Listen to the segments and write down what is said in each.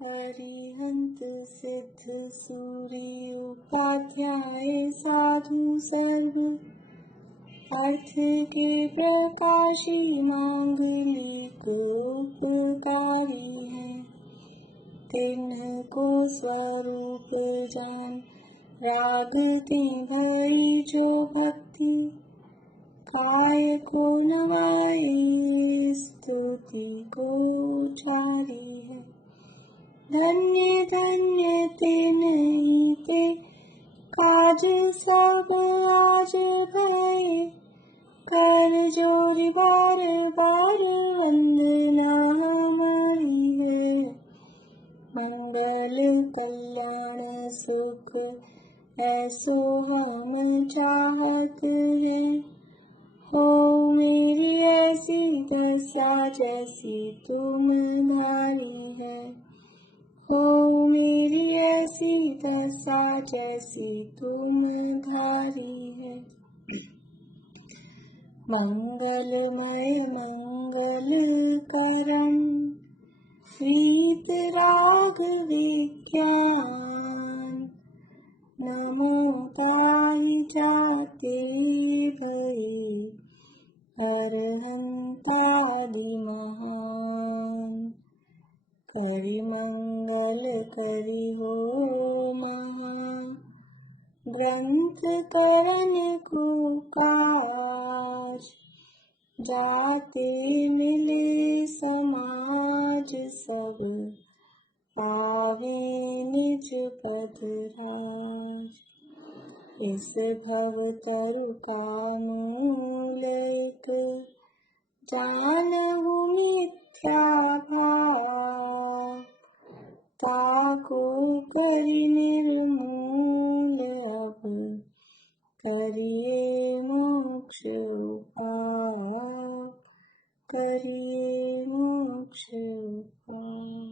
अरिहंत सिद्ध सूर्य उपाध्याय साधु सर्व अर्थ के प्रकाशी मांगलिक उपकारी है। तिन्ह को स्वरूप जान रागते भई जो भक्ति काय को नवाई स्तुति को चारी है। धन्य धन्य ते नहीं ते काज सब आज भय कर जोरी बार बार वंदना हमारी है। मंगल कल्याण सुख ऐसो हम चाहत है। हो मेरी ऐसी दशा जैसी तुम धारी है। हो मेरी ऐसी दशा जैसी तुम धारी है। मंगलमय मंगल करम वीत राग विज्ञान नमो पाहि जाते भये अरहंतादि महान। करि मंगल करि हो महा ग्रंथ करन को काज जाते मिले समाज सब पावे निज पद राज। इस भव तरु का मूल एक जानहु मिथ्या भाव ताको करि निर्मूल अब करिए मोक्ष उपाय करिए मोक्ष उपाय।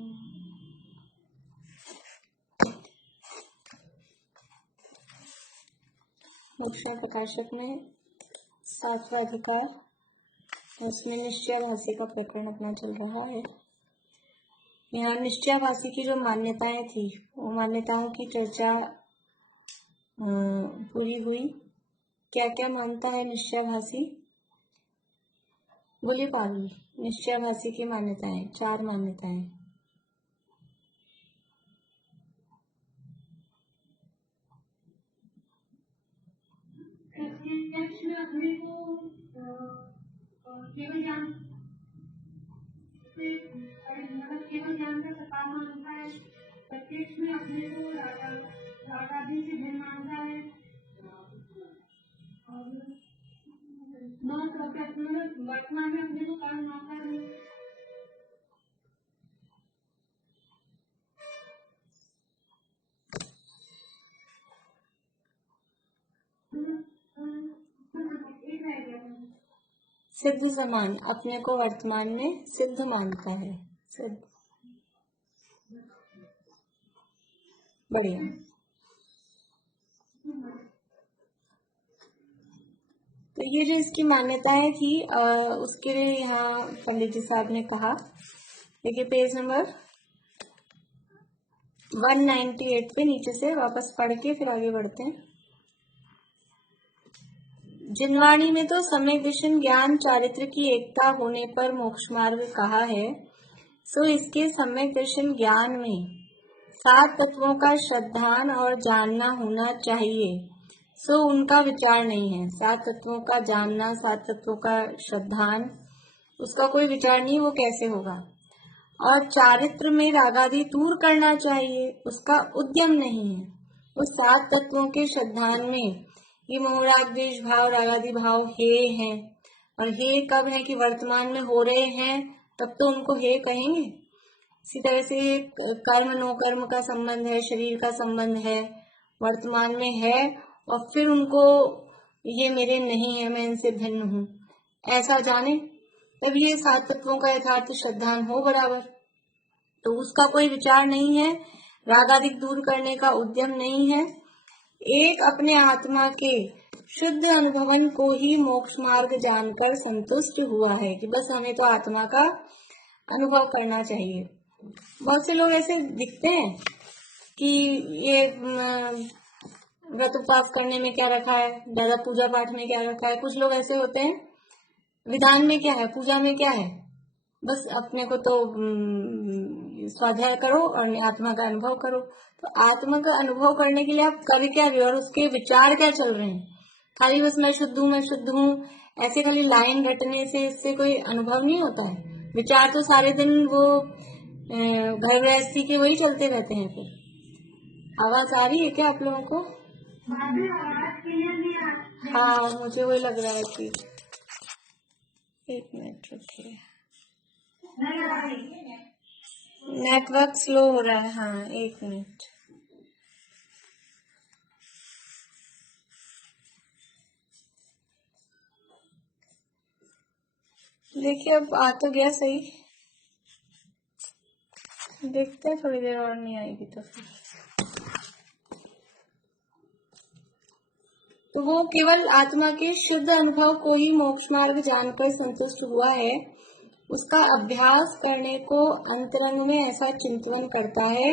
मोक्ष प्रकाशक में 7वां अधिकार उसमें निश्चयाभासी का प्रकरण अपना चल रहा है। यहाँ निश्चयाभासी की जो मान्यताएं थी वो मान्यताओं की चर्चा पूरी हुई। क्या क्या मानता है निश्चयाभासी? बोलिए पारुल। निश्चयाभासी की मान्यताएं 4 मान्यताएं। केवल ज्ञान का सत्ता मानता है। प्रत्यक्ष में अपने को रागादि से भिन्न मानता है और वर्तमान में अपने को कारण मानता है। सिद्ध समान अपने को वर्तमान में सिद्ध मानता है। सिद्ध बढ़िया। तो ये जो इसकी मान्यताएं थी उसके लिए यहाँ पंडित जी साहब ने कहा, देखिए पेज नंबर 198 पे नीचे से वापस पढ़ के फिर आगे बढ़ते हैं। जिनवाणी में तो सम्यक दर्शन ज्ञान चारित्र की एकता होने पर मोक्ष मार्ग कहा है, सो इसके सम्यक दर्शन ज्ञान में 7 तत्वों का श्रद्धान और जानना होना चाहिए, सो उनका विचार नहीं है। 7 तत्वों का जानना, 7 तत्वों का श्रद्धान, उसका कोई विचार नहीं, वो कैसे होगा। और चारित्र में रागादि दूर करना चाहिए, उसका उद्यम नहीं है। उस 7 तत्वों के श्रद्धान में ये मोह राग द्वेष भाव रागादि भाव हे हैं, और हे कब है कि वर्तमान में हो रहे हैं तब तो उनको हे कहेंगे। इसी तरह से कर्म नो कर्म का संबंध है, शरीर का संबंध है, वर्तमान में है, और फिर उनको ये मेरे नहीं है, मैं इनसे भिन्न हूँ ऐसा जाने, तब ये 7 तत्वों का यथार्थ श्रद्धान हो बराबर। तो उसका कोई विचार नहीं है, रागादिक दूर करने का उद्यम नहीं है। एक अपने आत्मा के शुद्ध अनुभवन को ही मोक्ष मार्ग जानकर संतुष्ट हुआ है कि बस हमें तो आत्मा का अनुभव करना चाहिए। बहुत से लोग ऐसे दिखते हैं कि ये व्रत उपवास करने में क्या रखा है, ज्यादा पूजा पाठ में क्या रखा है। कुछ लोग ऐसे होते हैं, विधान में क्या है, पूजा में क्या है, बस अपने को तो स्वाध्याय करो और आत्मा का अनुभव करो। तो आत्मा का अनुभव करने के लिए आप कर क्या रहे हो और उसके विचार क्या चल रहे हैं। खाली बस मैं शुद्ध हूँ ऐसे खाली लाइन रटने से इससे कोई अनुभव नहीं होता है। विचार तो सारे दिन वो घर गृहस्थी के वही चलते रहते हैं। फिर आवाज आ रही है क्या आप लोगों को? भाभी आवाज क्लियर नहीं आ रही। हाँ, मुझे वही लग रहा है कि एक मिनट रुकिए, नहीं आ रही। नेटवर्क स्लो हो रहा है। हाँ, एक मिनट। देखिए अब आ तो गया सही, देखते हैं थोड़ी देर और नहीं आएगी तो फिर। तो वो केवल आत्मा के शुद्ध अनुभव को ही मोक्ष मार्ग जानकर संतुष्ट हुआ है। उसका अभ्यास करने को अंतरंग में ऐसा चिंतन करता है।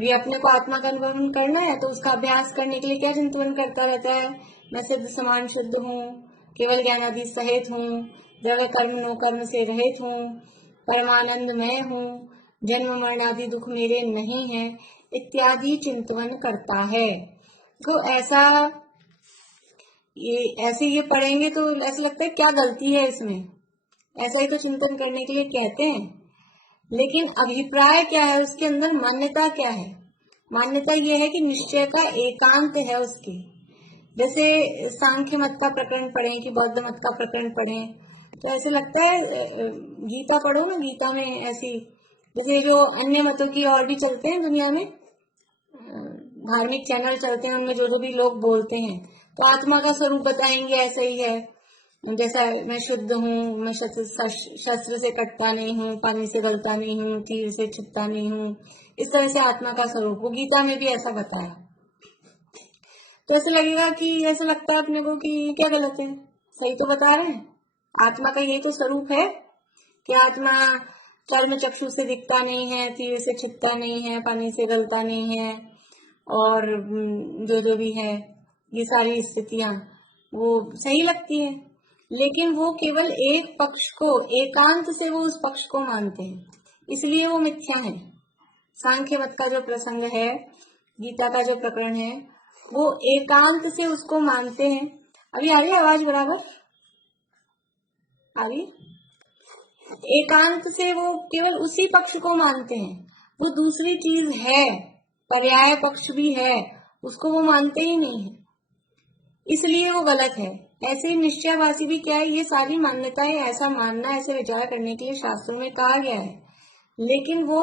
ये अपने को आत्मा का अनुभव करना है तो उसका अभ्यास करने के लिए क्या चिंतन करता रहता है, मैं सिद्ध समान शुद्ध हूँ, केवल ज्ञान आदि सहित हूँ, द्रव्य कर्म नो कर्म से रहित हूँ, परमानंद मैं हूँ, जन्म मरण आदि दुख मेरे नहीं है, इत्यादि चिंतन करता है। तो ऐसे ये पढ़ेंगे तो ऐसा लगता है क्या गलती है इसमें, ऐसा ही तो चिंतन करने के लिए कहते हैं। लेकिन अभिप्राय क्या है उसके अंदर, मान्यता क्या है? मान्यता ये है कि निश्चय का एकांत है उसके। जैसे सांख्य मत का प्रकरण पढ़े कि बौद्ध मत का प्रकरण पढ़े तो ऐसे लगता है, गीता पढ़ो ना, गीता में ऐसी जैसे जो अन्य मतों की और भी चलते हैं दुनिया में, धार्मिक चैनल चलते हैं, उनमें जो जो भी लोग बोलते हैं तो आत्मा का स्वरूप बताएंगे ऐसा ही है। जैसा मैं शुद्ध हूँ, मैं शस्त्र से कटता नहीं हूँ, पानी से गलता नहीं हूँ, तीर से छुपता नहीं हूँ, इस तरह से आत्मा का स्वरूप वो गीता में भी ऐसा बताया। तो ऐसा लगेगा कि ऐसा लगता है अपने को कि क्या गलत है, सही तो बता रहे हैं। आत्मा का यही तो स्वरूप है कि आत्मा कर्म चक्षु से दिखता नहीं है, तीर से छिपता नहीं है, पानी से गलता नहीं है, और जो जो भी है ये सारी स्थितियां वो सही लगती है। लेकिन वो केवल एक पक्ष को, एकांत से वो उस पक्ष को मानते हैं, इसलिए वो मिथ्या है। सांख्य मत का जो प्रसंग है, गीता का जो प्रकरण है, वो एकांत से उसको मानते हैं। अभी आ रही आवाज बराबर आ रही? एकांत से वो केवल उसी पक्ष को मानते हैं, वो दूसरी चीज है, पर्याय पक्ष भी है, उसको वो मानते ही नहीं है, इसलिए वो गलत है। ऐसे ही निश्चयवासी भी क्या है, ये सारी मान्यताएं ऐसा मानना, ऐसे विचार करने के लिए शास्त्रों में कहा गया है, लेकिन वो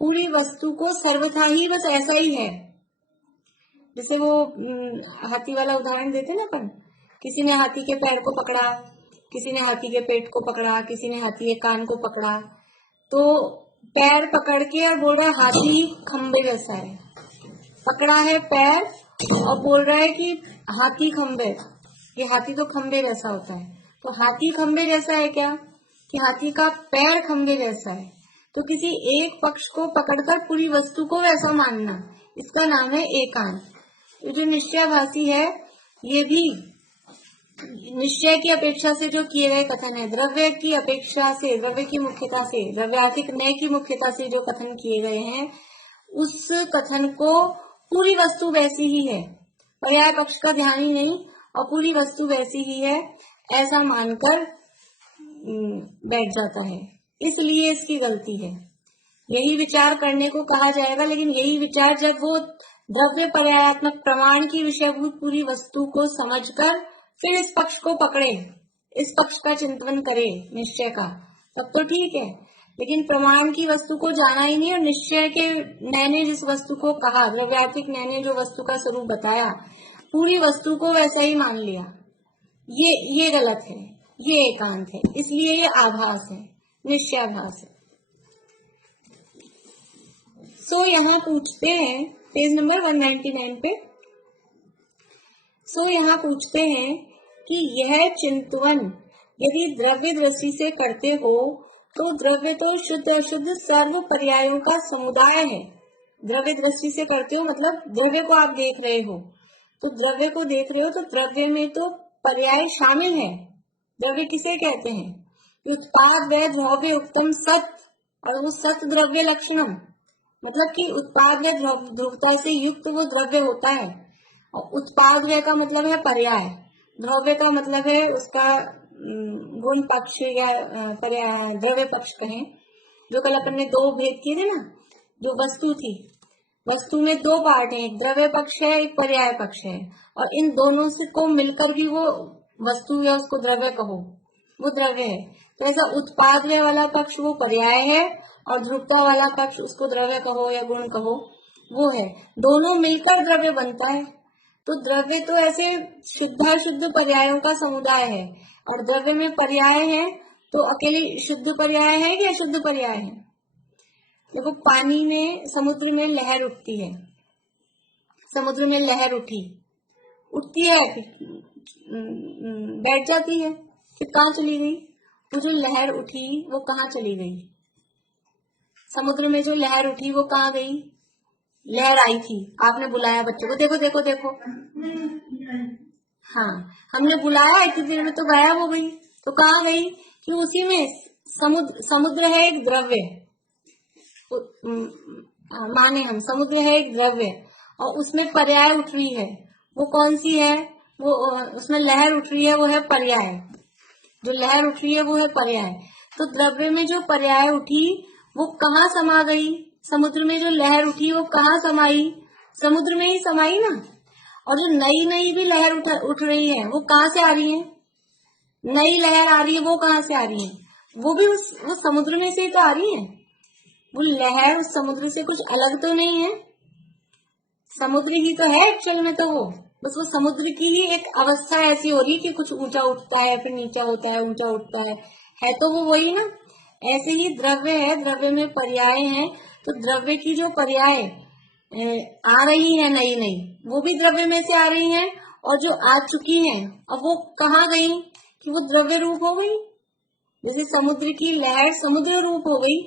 पूरी वस्तु को सर्वथा ही बस ऐसा ही है। जैसे वो हाथी वाला उदाहरण देते ना अपन, किसी ने हाथी के पैर को पकड़ा, किसी ने हाथी के पेट को पकड़ा, किसी ने हाथी के कान को पकड़ा, तो पैर पकड़ के और बोल रहा है हाथी खंबे जैसा है, पकड़ा है पैर और बोल रहा है कि हाथी खंबे, ये हाथी तो खंबे जैसा होता है। तो हाथी खंबे जैसा है क्या, कि हाथी का पैर खंबे जैसा है। तो किसी एक पक्ष को पकड़कर पूरी वस्तु को वैसा मानना, इसका नाम है एकांत। तो जो निश्चयभासी है, ये भी निश्चय की अपेक्षा से जो किए गए कथन है, द्रव्य की अपेक्षा से, द्रव्य की मुख्यता से, द्रव्यार्थिक न्याय की मुख्यता से जो कथन किए गए हैं, उस कथन को पूरी वस्तु वैसी ही है, पर्याय पक्ष का ध्यान ही नहीं, और पूरी वस्तु वैसी ही है ऐसा मानकर बैठ जाता है, इसलिए इसकी गलती है। यही विचार करने को कहा जाएगा, लेकिन यही विचार जब वो द्रव्य पर्यायात्मक प्रमाण की विषयभूत पूरी वस्तु को समझकर फिर इस पक्ष को पकड़े, इस पक्ष का चिंतन करे निश्चय का, तब तो ठीक है। लेकिन प्रमाण की वस्तु को जाना ही नहीं और निश्चय के न्याय ने जिस वस्तु को कहा, द्रव्यार्थिक न्याय ने जो वस्तु का स्वरूप बताया, पूरी वस्तु को वैसा ही मान लिया, ये गलत है, ये एकांत है, इसलिए ये आभास है, निश्चयाभास है। सो यहाँ पूछते हैं पेज नंबर 199 पे, यहाँ पूछते हैं कि यह चिंतन यदि द्रव्य दृष्टि से करते हो तो द्रव्य तो शुद्ध अशुद्ध सर्व पर्यायों का समुदाय है। द्रव्य दृष्टि से करते हो मतलब द्रव्य को आप देख रहे हो, तो द्रव्य को देख रहे हो तो द्रव्य में तो पर्याय शामिल है। द्रव्य किसे कहते हैं? उत्पाद व द्रव्य उत्तम सत, और वो सत द्रव्य लक्षणम, मतलब कि उत्पाद व ध्रुवता से युक्त वो द्रव्य होता है। और उत्पाद व का मतलब है पर्याय, द्रव्य का मतलब है उसका गुण पक्ष या पर्याय द्रव्य पक्ष कहें। जो कल अपन ने दो भेद किए थे ना, जो वस्तु थी, वस्तु में दो पार्ट है, एक द्रव्य पक्ष है, एक पर्याय पक्ष है, और इन दोनों से को मिलकर भी वो वस्तु या उसको द्रव्य कहो, वो द्रव्य है। तो ऐसा उत्पादव्य वाला पक्ष वो पर्याय है, और ध्रुवता वाला पक्ष उसको द्रव्य कहो या गुण कहो वो है। दोनों मिलकर द्रव्य बनता है। तो द्रव्य तो ऐसे शुद्धाशुद्ध पर्यायों का समुदाय है, और द्रव्य में पर्याय है तो अकेले शुद्ध पर्याय है कि अशुद्ध पर्याय है? देखो पानी में, समुद्र में लहर उठती है, समुद्र में लहर उठती है, बैठ जाती है, फिर कहाँ चली गई? वो जो लहर उठी वो कहाँ चली गई? समुद्र में जो लहर उठी वो कहाँ गई? लहर आई थी, आपने बुलाया बच्चों को, देखो देखो देखो, हाँ हमने बुलाया, इतनी देर में तो गायब हो गई। तो कहाँ गई? कि उसी में समुद्र है एक द्रव्य, माने हम समुद्र है एक द्रव्य, और उसमें पर्याय उठ रही है। वो कौन सी है? वो उसमें लहर उठ रही है, वो है पर्याय। जो लहर उठ रही है वो है पर्याय। तो द्रव्य में जो पर्याय उठी वो कहाँ समा गई? समुद्र में जो लहर उठी वो कहाँ समाई? समुद्र में ही समाई ना। और जो नई नई भी लहर उठ रही है वो कहाँ से आ रही है? नई लहर आ रही है वो कहाँ से आ रही है? वो भी वो समुद्र में से ही तो आ रही है। वो लहर उस समुद्र से कुछ अलग तो नहीं है, समुद्र ही तो है एक्चुअल में। तो वो बस वो समुद्र की ही एक अवस्था ऐसी हो रही है कि कुछ ऊंचा उठता है, फिर नीचा होता है, ऊंचा उठता है तो वो वही ना। ऐसे ही द्रव्य है, द्रव्य में पर्याय है, तो द्रव्य की जो पर्याय आ रही है नई नई, वो भी द्रव्य में से आ रही है, और जो आ चुकी है अब वो कहाँ गई? कि वो द्रव्य रूप हो गई। जैसे समुद्र की लहर समुद्र रूप हो गई,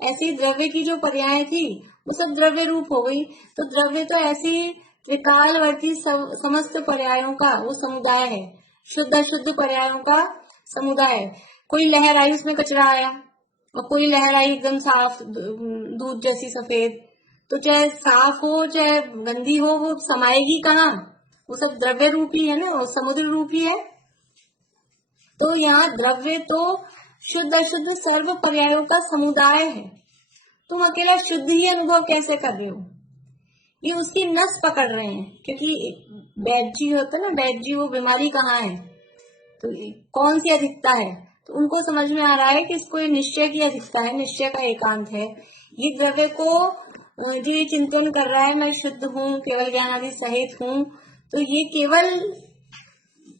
ऐसे ही द्रव्य की जो पर्याय थी वो सब द्रव्य रूप हो गई। तो द्रव्य तो ऐसी त्रिकालवर्ती समस्त पर्यायों का वो समुदाय है, शुद्ध अशुद्ध पर्यायों का समुदाय। कोई लहर आई उसमें कचरा आया, और कोई लहर आई एकदम साफ दूध जैसी सफेद, तो चाहे साफ हो चाहे गंदी हो वो समाएगी कहाँ? वो सब द्रव्य रूप ही है ना, वो समुद्र रूप ही है। तो यहाँ द्रव्य तो शुद्ध अशुद्ध सर्व पर्यायों का समुदाय है। तुम अकेला शुद्ध ही अनुभव कैसे कर रहे हो? ये उसकी नस पकड़ रहे हैं, क्योंकि बैजी होता है ना, बैजी वो बीमारी कहाँ है, तो कौन सी अधिकता है, तो उनको समझ में आ रहा है कि इसको ये निश्चय की अधिकता है, निश्चय का एकांत है। ये द्रव्य को जो ये चिंतन कर रहा है मैं शुद्ध हूँ, केवल ज्ञान आदि सहित हूँ, तो ये केवल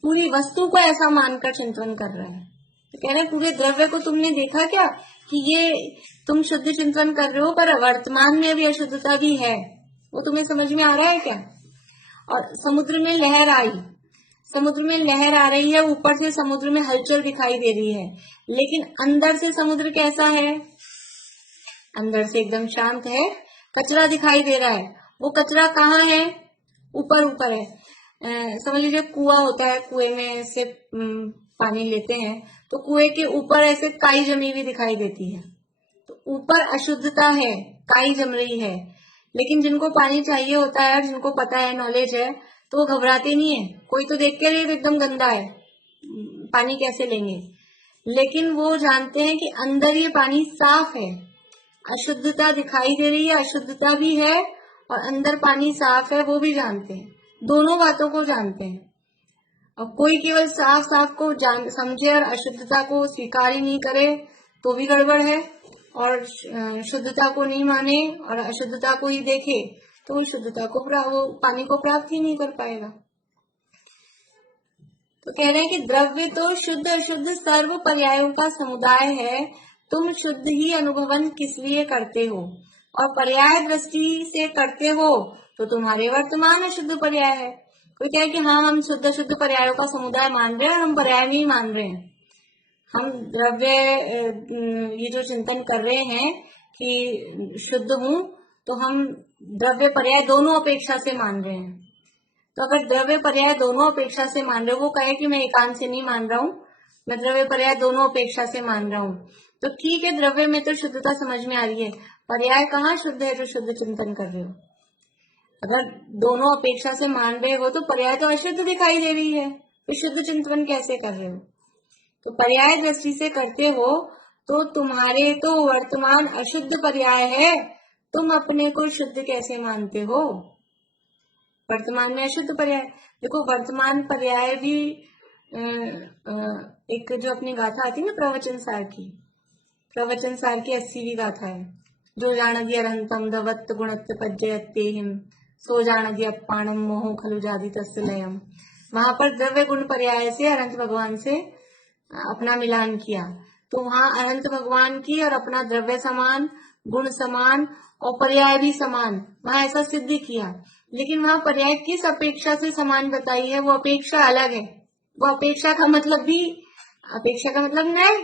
पूरी वस्तु को ऐसा मानकर चिंतन कर रहा है। तो कह रहे पूरे द्रव्य को तुमने देखा क्या कि ये तुम शुद्ध चिंतन कर रहे हो, पर वर्तमान में भी अशुद्धता भी है, वो तुम्हें समझ में आ रहा है क्या? और समुद्र में लहर आई, समुद्र में लहर आ रही है, ऊपर से समुद्र में हलचल दिखाई दे रही है, लेकिन अंदर से समुद्र कैसा है? अंदर से एकदम शांत है। कचरा दिखाई दे रहा है, वो कचरा कहाँ है? ऊपर ऊपर है। समझ लीजिए कुआं होता है, कुएं में से पानी लेते हैं, तो कुएं के ऊपर ऐसे काई जमी हुई दिखाई देती है, तो ऊपर अशुद्धता है, काई जम रही है। लेकिन जिनको पानी चाहिए होता है, जिनको पता है, नॉलेज है, तो वो घबराते नहीं है। कोई तो देख के रहे तो एकदम गंदा है, पानी कैसे लेंगे, लेकिन वो जानते हैं कि अंदर ये पानी साफ है। अशुद्धता दिखाई दे रही है, अशुद्धता भी है, और अंदर पानी साफ है, वो भी जानते हैं, दोनों बातों को जानते हैं। अब कोई केवल साफ साफ को समझे और अशुद्धता को स्वीकार ही नहीं करे तो भी गड़बड़ है, और शुद्धता को नहीं माने और अशुद्धता को ही देखे तो वो शुद्धता को वो पानी को प्राप्त ही नहीं कर पाएगा। तो कह रहे हैं कि द्रव्य तो शुद्ध अशुद्ध सर्व पर्यायों का समुदाय है, तुम शुद्ध ही अनुभवन किस लिए करते हो, और पर्याय दृष्टि से करते हो तो तुम्हारे वर्तमान अशुद्ध पर्याय है। कोई कहे कि हाँ हम शुद्ध शुद्ध पर्यायों का समुदाय मान रहे हैं और हम पर्याय नहीं मान रहे हैं, हम द्रव्य ये जो चिंतन कर रहे हैं कि शुद्ध हूँ, तो हम द्रव्य पर्याय दोनों अपेक्षा से मान रहे हैं। तो अगर द्रव्य पर्याय दोनों अपेक्षा से मान रहे हो, वो कहे कि मैं एकांत से नहीं मान रहा हूँ, मैं द्रव्य पर्याय दोनों अपेक्षा से मान रहा हूँ, तो ठीक है, द्रव्य में तो शुद्धता समझ में आ रही है, पर्याय कहाँ शुद्ध है जो शुद्ध चिंतन कर रहे हो। अगर दोनों अपेक्षा से मान रहे हो तो पर्याय तो अशुद्ध दिखाई दे रही है, तो शुद्ध चिंतन कैसे कर रहे हो। तो पर्याय दृष्टि से करते हो तो तुम्हारे तो वर्तमान अशुद्ध पर्याय है, तुम अपने को शुद्ध कैसे मानते हो। वर्तमान में अशुद्ध पर्याय, देखो वर्तमान पर्याय भी एक जो अपनी गाथा आती है ना प्रवचन सार की, प्रवचन सार की 80वीं गाथा है, जो जानदी अरहंतम दवत्त गुणत्त पज्जयत्तेहिम सो जानदी अपाणम मोह खलु जाति तस्य लयम। वहां पर द्रव्य गुण पर्याय से अनंत भगवान से अपना मिलान किया, तो वहां अनंत भगवान की और अपना द्रव्य समान, गुण समान और पर्याय भी समान, वहां ऐसा सिद्ध किया। लेकिन वहां पर्याय किस अपेक्षा से समान बताई है, वो अपेक्षा अलग है। वो अपेक्षा का मतलब भी, अपेक्षा का मतलब न्याय,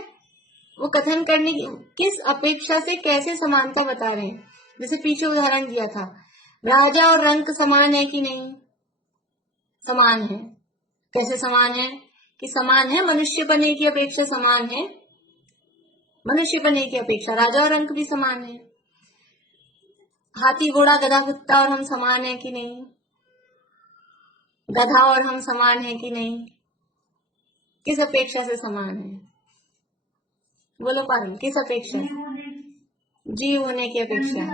वो कथन करने की किस अपेक्षा से कैसे समानता बता रहे हैं। जैसे पीछे उदाहरण दिया था, राजा और रंक समान है कि नहीं, समान है। कैसे समान है कि समान है, मनुष्य बने की अपेक्षा समान है, मनुष्य बने की अपेक्षा राजा और अंक भी समान है। हाथी घोड़ा गधा कुत्ता और हम समान है कि नहीं, गधा और हम समान है कि नहीं, किस अपेक्षा से समान है, बोलो पारुल, किस अपेक्षा, जीव होने की अपेक्षा।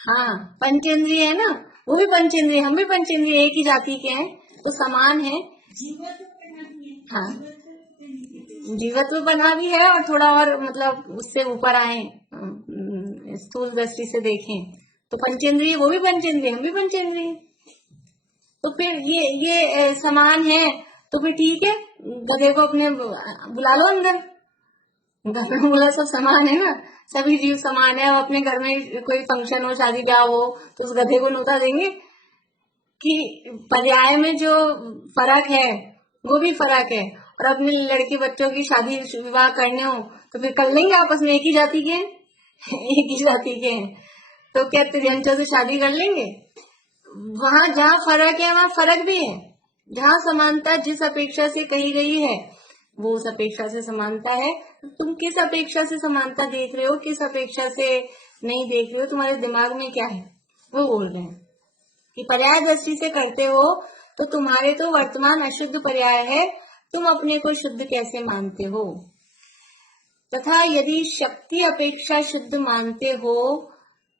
हाँ, पंचेंद्रिय है ना, वो भी पंचेंद्रिय, हम भी पंचेंद्रिय, एक ही जाति के हैं, तो समान है। हाँ, जीवत्व बना भी है और थोड़ा और मतलब उससे ऊपर आए, स्थूल दृष्टि से देखें तो पंचेंद्रिय, वो भी पंचेंद्रिय, हम भी पंचेंद्रिय। तो फिर ये समान है, तो फिर ठीक है, गधे को अपने बुला लो अंदर, गधे को बोला सब समान है ना, सभी जीव समान है, और अपने घर में कोई फंक्शन हो, शादी ब्याह हो, तो उस गधे को न्योता देंगे। कि पर्याय में जो फर्क है वो भी फर्क है, और अपने लड़की बच्चों की शादी विवाह करने हो तो फिर कर लेंगे आपस में, एक ही जाति के एक ही जाति के हैं, तो क्या त्रियंचों से शादी कर लेंगे। वहां जहाँ फर्क है वहां फर्क भी है, जहाँ समानता जिस अपेक्षा से कही गई है वो उस अपेक्षा से समानता है। तुम किस अपेक्षा से समानता देख रहे हो, किस अपेक्षा से नहीं देख रहे हो, तुम्हारे दिमाग में क्या है, वो बोल रहे हैं। कि पर्याय दृष्टि से करते हो तो तुम्हारे तो वर्तमान अशुद्ध पर्याय है, तुम अपने को शुद्ध कैसे मानते हो। तथा यदि शक्ति अपेक्षा शुद्ध मानते हो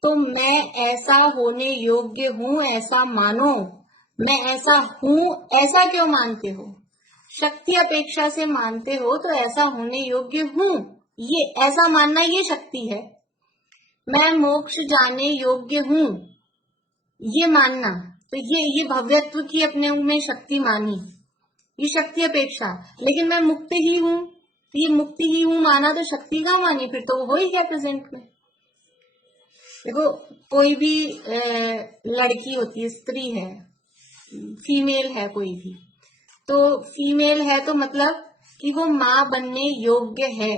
तो मैं ऐसा होने योग्य हूँ ऐसा मानो, मैं ऐसा हूँ ऐसा क्यों मानते हो। शक्ति अपेक्षा से मानते हो तो ऐसा होने योग्य हूँ, ये ऐसा मानना ये शक्ति है। मैं मोक्ष जाने योग्य हूँ ये मानना, तो ये भव्यत्व की अपने में शक्ति मानी, ये शक्ति अपेक्षा। लेकिन मैं मुक्त ही हूँ, तो ये मुक्ति ही हूँ माना तो शक्ति कहाँ मानी, फिर तो वो हो ही गया प्रेजेंट में। देखो कोई भी लड़की होती है, स्त्री है, फीमेल है कोई भी, तो फीमेल है तो मतलब कि वो माँ बनने योग्य है।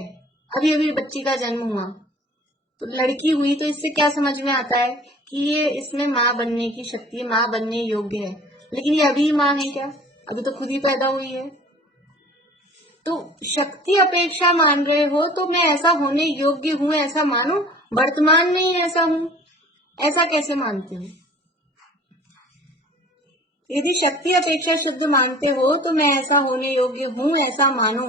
अभी अभी बच्ची का जन्म हुआ तो लड़की हुई, तो इससे क्या समझ में आता है कि ये इसमें माँ बनने की शक्ति, माँ बनने योग्य है। लेकिन ये अभी माँ है क्या, अभी तो खुद ही पैदा हुई है। तो शक्ति अपेक्षा मान रहे हो तो मैं ऐसा होने योग्य हूँ ऐसा मानो, वर्तमान में ही ऐसा हूँ ऐसा कैसे मानते हो। यदि शक्ति अपेक्षा शुद्ध मानते हो तो मैं ऐसा होने योग्य हूँ ऐसा मानो,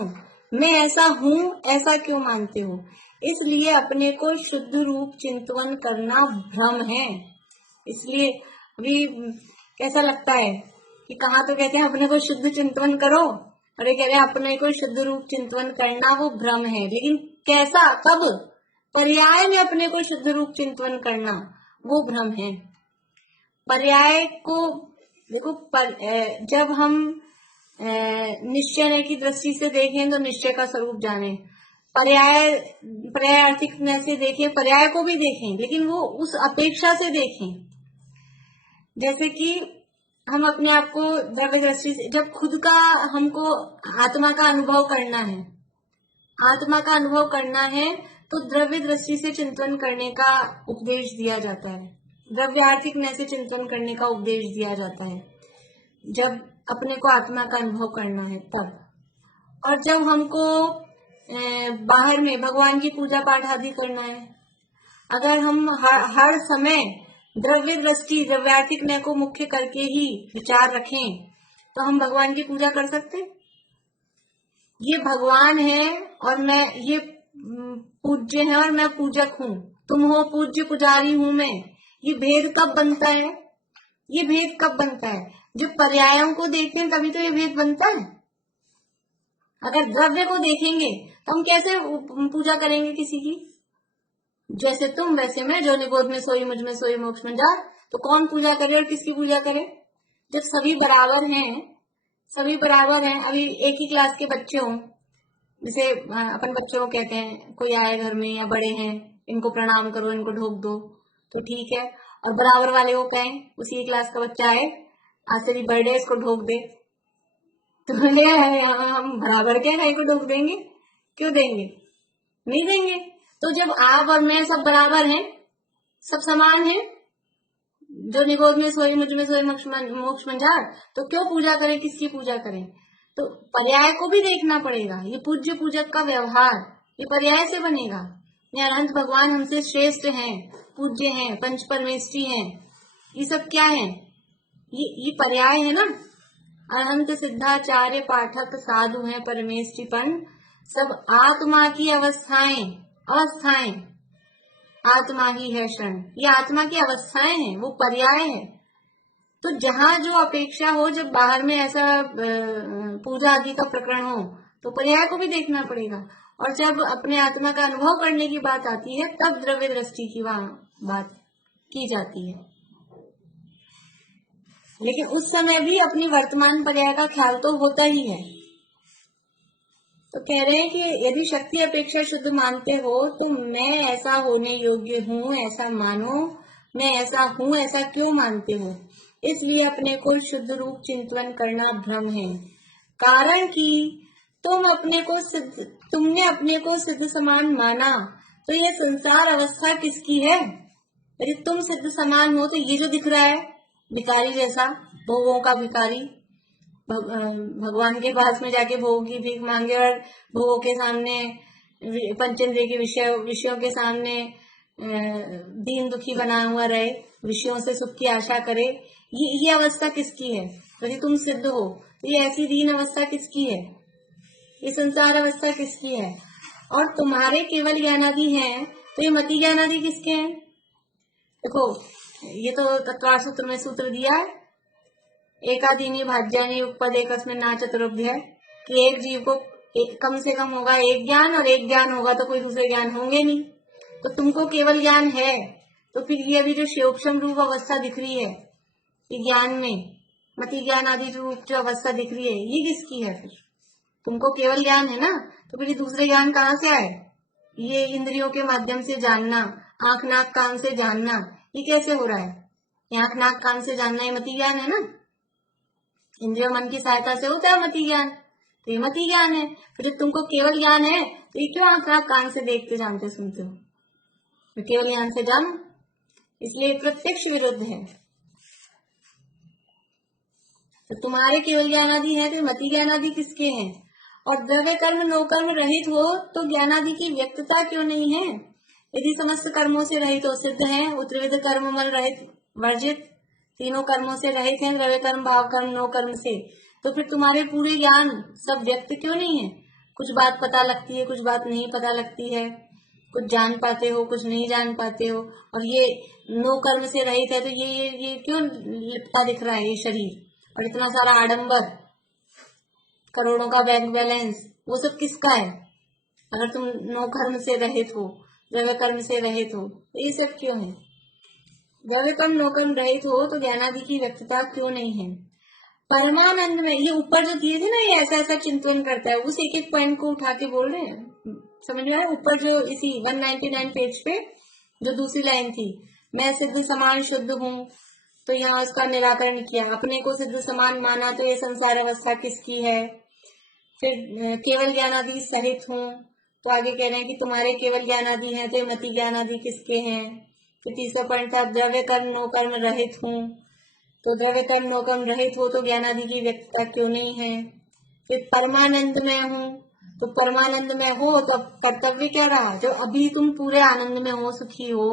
मैं ऐसा हूँ ऐसा क्यों मानते हो। इसलिए अपने को शुद्ध रूप चिंतन करना भ्रम है। इसलिए अभी कैसा लगता है कि कहाँ तो कहते हैं अपने को शुद्ध चिंतन करो, और ये कह रहे हैं अपने को शुद्ध रूप चिंतन करना, वो भ्रम है। लेकिन कैसा, कब, पर्याय में अपने को शुद्ध रूप चिंतन करना वो भ्रम है। पर्याय को देखो, जब हम निश्चय की दृष्टि से देखें तो निश्चय का स्वरूप जाने, पर्याय पर्यायार्थिक से देखें, पर्याय को भी देखें, लेकिन वो उस अपेक्षा से देखें। जैसे कि हम अपने आप को द्रव्य दृष्टि से, जब खुद का हमको आत्मा का अनुभव करना है आत्मा का अनुभव करना है तो द्रव्य दृष्टि से चिंतन करने का उपदेश दिया जाता है, द्रव्यार्थिक न से चिंतन करने का उपदेश दिया जाता है जब अपने को आत्मा का अनुभव करना है तब। और जब हमको बाहर में भगवान की पूजा पाठ आदि करना है, अगर हम हर समय द्रव्य दृष्टि द्रव्यार्थिक न को मुख्य करके ही विचार रखें तो हम भगवान की पूजा कर सकते? ये भगवान है और मैं ये पूज्य है और मैं पूजक हूँ, तुम हो पूज्य पुजारी हूँ मैं, ये भेद कब बनता है? ये भेद कब बनता है? जब पर्यायों को देखें तभी तो ये भेद बनता है। अगर द्रव्य को देखेंगे तो हम कैसे पूजा करेंगे किसी की? जैसे तुम वैसे मैं, जो निगोद में सोई मुझ में सोई मोक्ष में जा, तो कौन पूजा करे और किसकी पूजा करे? जब सभी बराबर हैं, सभी बराबर हैं, अभी एक ही क्लास के बच्चे हों, जैसे अपन बच्चों को कहते हैं कोई आए घर में या बड़े हैं, इनको प्रणाम करो, इनको ढोक दो, तो ठीक है। और बराबर वाले को कहें, उसी क्लास का बच्चा आए, आज से भी बर्थडे, इसको ढोक दे, तो हम बराबर क्या है, को ढोक देंगे? क्यों देंगे? नहीं देंगे। तो जब आप और मैं सब बराबर हैं, सब समान हैं, जो निगोद में सोई मुझ में सोई मोक्ष में जा, तो क्यों पूजा करें, किसकी पूजा करें? तो पर्याय को भी देखना पड़ेगा। ये पूज्य पूजक का व्यवहार ये पर्याय से बनेगा। ये अनंत भगवान हमसे श्रेष्ठ हैं, पूज्य हैं, पंच परमेष्ठी हैं, ये सब क्या है? ये पर्याय है ना। अनंत सिद्धाचार्य पाठक साधु हैं परमेष्ठीपन, सब आत्मा की अवस्थाएं आत्मा ही है क्षण, ये आत्मा की अवस्थाएं हैं, वो पर्याय है। तो जहां जो अपेक्षा हो, जब बाहर में ऐसा पूजा आदि का प्रकरण हो तो पर्याय को भी देखना पड़ेगा। और जब अपने आत्मा का अनुभव करने की बात आती है तब द्रव्य दृष्टि की वहां बात की जाती है। लेकिन उस समय भी अपनी वर्तमान पर्याय का ख्याल तो होता ही है। तो कह रहे हैं कि यदि शक्ति अपेक्षा शुद्ध मानते हो तो मैं ऐसा होने योग्य हूँ ऐसा मानो, मैं ऐसा हूँ ऐसा क्यों मानते हो? इसलिए अपने को शुद्ध रूप चिंतन करना भ्रम है। कारण कि तुमने अपने को सिद्ध समान माना, तो ये संसार अवस्था किसकी है? यदि तुम सिद्ध समान हो तो ये जो दिख रहा है भिखारी जैसा, भोगों का भिखारी, भगवान के पास में जाके भोग की भीख मांगे और भोगों के सामने, पंचेंद्रिय के विषयों के सामने दीन दुखी बना हुआ रहे, विषयों से सुख की आशा करे, ये अवस्था किसकी है? यदि तुम सिद्ध हो तो ये ऐसी दीन अवस्था किसकी है? ये संसार अवस्था किसकी है? और तुम्हारे केवल ज्ञानादि हैं तो ये मति ज्ञानादि किसके हैं? देखो, ये तो तत्वार सूत्र में सूत्र दिया है, एकादीनी भाज्यानी उपपद एकस्मिन् ना चतुर्भ्य, कि एक जीव को कम से कम होगा एक ज्ञान, और एक ज्ञान होगा तो कोई दूसरे ज्ञान होंगे नहीं। तो तुमको केवल ज्ञान है, तो फिर ये अभी जो शिवक्षम रूप अवस्था दिख रही है ज्ञान में, मति ज्ञान आदि रूप जो अवस्था दिख रही है, ये किसकी है? फिर तुमको केवल ज्ञान है ना, तो फिर ये दूसरे ज्ञान कहाँ से आए? ये इंद्रियों के माध्यम से जानना, आंख नाक कान से जानना, ये कैसे हो रहा है? आंख नाक कान से जानना ये मति ज्ञान है ना, इंद्रिय मन की सहायता से होता है मति ज्ञान, तो ये मति ज्ञान है। फिर जब तुमको केवल ज्ञान है तो ये क्यों आंख नाक कान से देखते जानते सुनते हो? तो केवल ज्ञान से जान, इसलिए प्रत्यक्ष विरुद्ध है। तो तुम्हारे केवल ज्ञानादि है तो मति ज्ञानादि किसके हैं? और द्रव्य कर्म नो कर्म रहित हो तो ज्ञानादि की व्यक्तता क्यों नहीं है? यदि समस्त कर्मों से रहित हो, सिद्ध है, उत्तरविध कर्म मल रहित वर्जित, तीनों कर्मों से रहित हैं, द्रव्य कर्म भाव कर्म नो कर्म से, तो फिर तुम्हारे पूरे ज्ञान सब व्यक्त क्यों नहीं है? कुछ बात पता लगती है, कुछ बात नहीं पता लगती है, कुछ जान पाते हो, कुछ नहीं जान पाते हो। और ये नो कर्म से रहित है तो ये क्यों लिपटा दिख रहा है ये शरीर, और इतना सारा आडंबर, करोड़ों का बैंक बैलेंस, वो सब किसका है? अगर तुम नो कर्म से रहित हो, द्रव्य कर्म से रहित हो, तो ये सब क्यों है? द्रव्य कर्म नो कर्म रहित हो तो ज्ञानादि की व्यक्तता क्यों नहीं है? परमानंद में ये ऊपर जो दिए थे ना, ये ऐसा ऐसा चिंतन करता है, उस एक एक पॉइंट को उठा के बोल रहे हैं, समझ में आया? ऊपर जो इसी 199 पेज पे जो दूसरी लाइन थी, मैं सिद्ध समान शुद्ध हूँ, तो यहाँ उसका निराकरण किया। अपने को सिद्ध समान माना तो ये संसार अवस्था किसकी है? फिर केवल ज्ञानादि सहित हूँ, तो आगे कह रहे हैं कि तुम्हारे केवल ज्ञानादि हैं, तो मति ज्ञानादि किसके हैं। फिर तीसरा पॉइंट था द्रव्य कर्म नो कर्म रहित हूँ, तो द्रव्य कर्म नो कर्म रहित हो तो ज्ञानादि की व्यक्तता क्यों नहीं है। फिर परमानंद में हूँ, तो परमानंद में हो तो कर्तव्य क्या रहा, जो अभी तुम पूरे आनंद में हो, सुखी हो,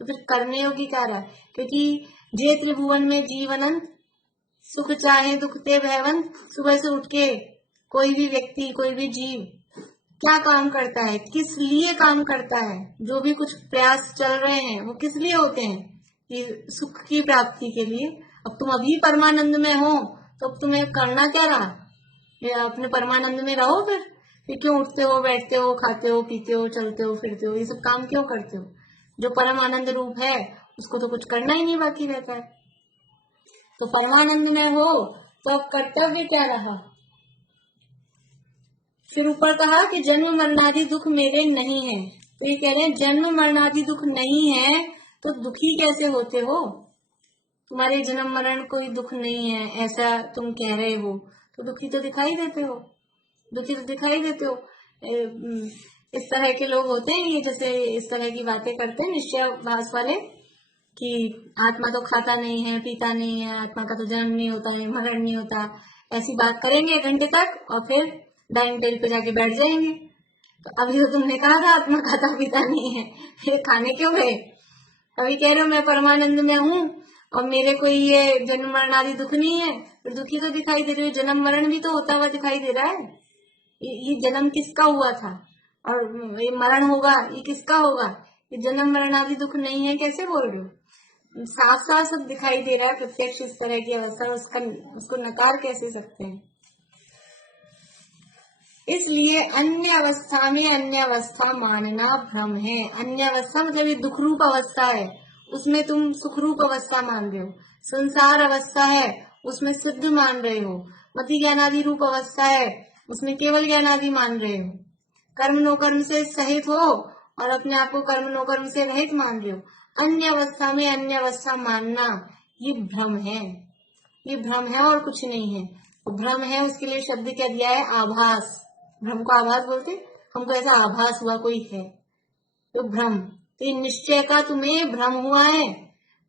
तो फिर करने योग्य क्या रहा, क्योंकि जे त्रिभुवन में जीवनंत सुख चाहे दुख ते भयवंत। सुबह से उठ के कोई भी व्यक्ति, कोई भी जीव क्या काम करता है, किस लिए काम करता है, जो भी कुछ प्रयास चल रहे हैं वो किस लिए होते हैं, कि सुख की प्राप्ति के लिए। अब तुम अभी परमानंद में हो तो अब तुम्हें करना क्या रहा, ये अपने परमानंद में रहो। फिर क्यों उठते हो, बैठते हो, खाते हो, पीते हो, चलते हो, फिरते हो, ये सब काम क्यों करते हो। जो परमानंद रूप है उसको तो कुछ करना ही नहीं बाकी रहता है। तो परमानंद में हो तो अब कर्तव्य क्या रहा। फिर ऊपर कहा कि जन्म मरणादि दुख मेरे नहीं है, तो ये कह रहे हैं जन्म मरणादि दुख नहीं है तो दुखी कैसे होते हो, तुम्हारे जन्म मरण कोई दुख नहीं है ऐसा तुम कह रहे हो, तो दुखी तो दिखाई देते हो, दुखी तो दिखाई देते हो। इस तरह के लोग होते हैं, ये जैसे इस तरह की बातें करते हैं निश्चय भास वाले, कि आत्मा तो खाता नहीं है, पीता नहीं है, आत्मा का तो जन्म नहीं होता है, मरण नहीं होता, ऐसी बात करेंगे 1 घंटे तक और फिर डाइनिंग टेबल पे जाके बैठ जाएंगे। तो अभी तो तुमने कहा था आत्मा खाता पीता नहीं है, फिर खाने क्यों गए। अभी कह रहे हो मैं परमानंद में हूँ और मेरे कोई ये जन्म मरण आदि दुख नहीं है, फिर दुखी तो दिखाई दे रही है। जन्म मरण भी तो होता हुआ दिखाई दे रहा है। ये जन्म किसका हुआ था और ये मरण होगा, ये किसका होगा। ये जन्म मरण आदि दुख नहीं है कैसे बोल रहे हो, साफ साफ सब दिखाई दे रहा है प्रत्यक्ष इस तरह की अवस्था, उसको नकार कैसे सकते हैं। इसलिए अन्य अवस्था में अन्य अवस्था मानना भ्रम है। अन्य अवस्था मतलब ये दुख रूप अवस्था है, उसमें तुम सुख रूप अवस्था मान रहे हो। संसार अवस्था है उसमें सिद्ध मान रहे हो। मति ज्ञानादि रूप अवस्था है उसमें केवल ज्ञानादि मान रहे हो। कर्म नो कर्म से सहित हो और अपने आप को कर्म नो कर्म से रहित मान रहे हो। अन्य अवस्था में अन्य अवस्था मानना ये भ्रम है, ये भ्रम है और कुछ नहीं है। तो भ्रम है उसके लिए शब्द क्या दिया है, आभास। भ्रम को आभास बोलते, हमको ऐसा आभास हुआ कोई है तो भ्रम। तो ये निश्चय का तुम्हें भ्रम हुआ है,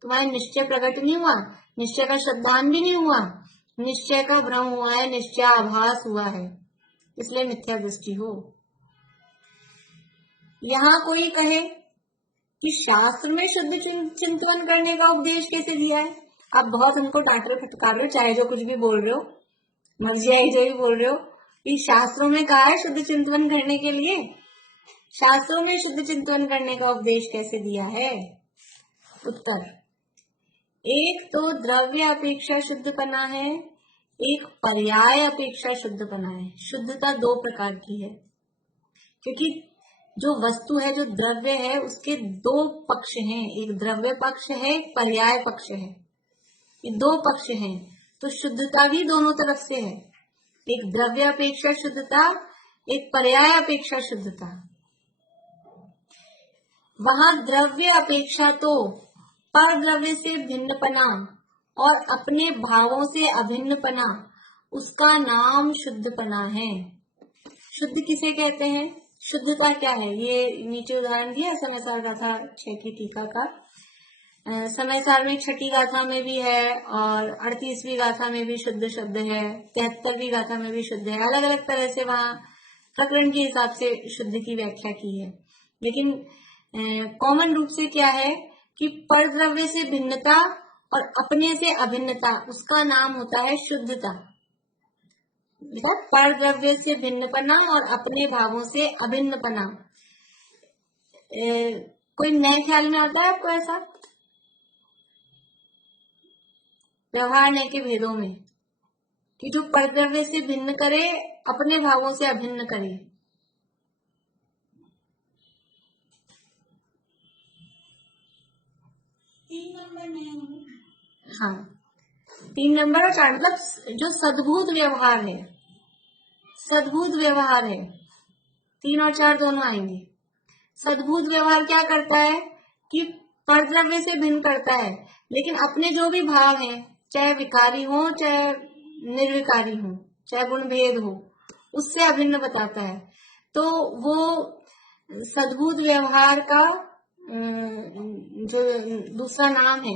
तुम्हारा निश्चय प्रकट नहीं हुआ, निश्चय का श्रद्धान भी नहीं हुआ, निश्चय का भ्रम हुआ है, निश्चय आभास हुआ है, इसलिए मिथ्या दृष्टि हो। यहाँ कोई कहे कि शास्त्र में शुद्ध चिंतन करने का उपदेश कैसे दिया है। आप बहुत हमको डांट रहे, फटकार रहे हो, चाहे जो कुछ भी बोल रहे हो, मर्जी आई जो भी बोल रहे हो, कि शास्त्रों में कहा है शुद्ध चिंतन करने के लिए। शास्त्रों में शुद्ध चिंतन करने का उपदेश कैसे दिया है। उत्तर, एक तो द्रव्य अपेक्षा शुद्धपना है, एक पर्याय अपेक्षा शुद्धपना है। शुद्धता 2 प्रकार की है, क्योंकि जो वस्तु है, जो द्रव्य है, उसके 2 पक्ष हैं, एक द्रव्य पक्ष है, एक पर्याय पक्ष है। ये 2 पक्ष हैं, तो शुद्धता भी दोनों तरफ से है, एक द्रव्य अपेक्षा शुद्धता, एक पर्याय अपेक्षा शुद्धता। वहां द्रव्य अपेक्षा तो पर द्रव्य से भिन्नपना और अपने भावों से अभिन्नपना, उसका नाम शुद्धपना है। शुद्ध किसे कहते हैं, शुद्धता क्या है, ये नीचे उदाहरण दिया समय सार गाथा 6 की टीका का। समय सार में 6ठी गाथा में भी है और 38वीं गाथा में भी शुद्ध शब्द है, 73वीं गाथा में भी शुद्ध है। अलग अलग तरह से वहां प्रकरण के हिसाब से शुद्ध की व्याख्या की है, लेकिन कॉमन रूप से क्या है कि पर द्रव्य से भिन्नता और अपने से अभिन्नता, उसका नाम होता है शुद्धता। पर द्रव्य से भिन्नपना और अपने भावों से अभिन्नपना। कोई नए ख्याल में आता है आपको ऐसा, व्यवहार नए के भेदों में, कि जो पर द्रव्य से भिन्न करे, अपने भावों से अभिन्न करे। हाँ, 3 नंबर और 4, मतलब जो सद्भूत व्यवहार है, सद्भूत व्यवहार है, 3 और 4 दोनों आएंगे। सद्भूत व्यवहार क्या करता है कि परद्रव्य से भिन्न करता है, लेकिन अपने जो भी भाव हैं, चाहे विकारी हो चाहे निर्विकारी हो, चाहे गुण भेद हो, उससे अभिन्न बताता है। तो वो सद्भूत व्यवहार का जो दूसरा नाम है,